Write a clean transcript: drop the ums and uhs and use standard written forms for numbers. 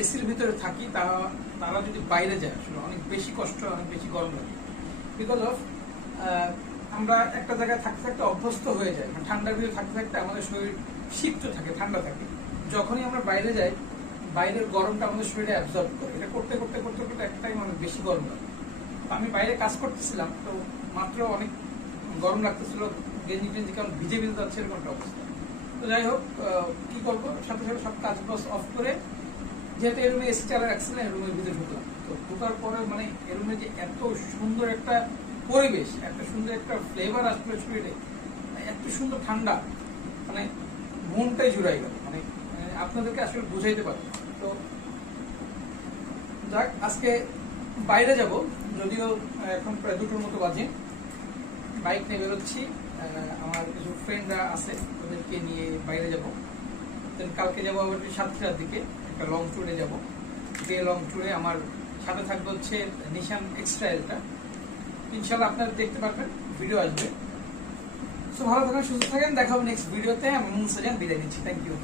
এসির ভিতরে থাকি তারা যদি বাইরে যায় আসলে অনেক বেশি কষ্ট, অনেক বেশি গরম লাগে। বিকজ অফ আমরা একটা জায়গায় থাকতে থাকতে অভ্যস্ত হয়ে যাই, ঠান্ডার ভিতরে থাকতে থাকতে আমাদের শরীর শীত থাকে, ঠান্ডা থাকে। যখনই আমরা বাইরে যাই, বাইরের গরমটা আমাদের শরীরে অ্যাবজর্ব করে। এটা করতে করতে করতে করতে একটা টাইম অনেক বেশি গরম লাগে। আমি বাইরে কাজ করতেছিলাম, তো মাত্র অনেক গরম লাগতেছিল, গেঞ্জি টেঞ্জি কারণ ভিজে ভিজে যাচ্ছে এরকম একটা অবস্থা। তো যাই হোক, কি করবো, সাথে সাথে সব কাজ বাজ অফ করে, যেহেতু এই রুমে এসি চালা রাখছি না, রুমের ভিতরে ঢুকলাম। তো ঢুকার পরে মানে এই রুমে যে এত সুন্দর একটা পরিবেশ, এত সুন্দর একটা ফ্লেভার আসলে শরীরে, এত সুন্দর ঠান্ডা, মানে মনটাই জুড়াই গেল। মানে আপনাদেরকে আসলে বুঝাইতে পারবো। তো যাক, আজকে বাইরে যাব, যদিও এখন প্রায় 2টোর মতো বাজে। বাইক নিয়ে বেরোচ্ছি, আমার কিছু ফ্রেন্ডরা আছে, ওদেরকে নিয়ে বাইরে যাব। দেন কালকে যাবো আবার সাতক্ষীরার দিকে, একটা লং ট্যুরে যাব। যে লং ট্যুরে আমার সাথে থাকবে হচ্ছে নিশান এক্সট্রাইলটা। ইনশাল্লাহ আপনারা দেখতে পারবেন, ভিডিও আসবে। সো ভালো থাকেন, সুস্থ থাকেন, দেখা হবে নেক্সট ভিডিওতে। আমি মুনসাজান বিদায় নিচ্ছি। Thank you.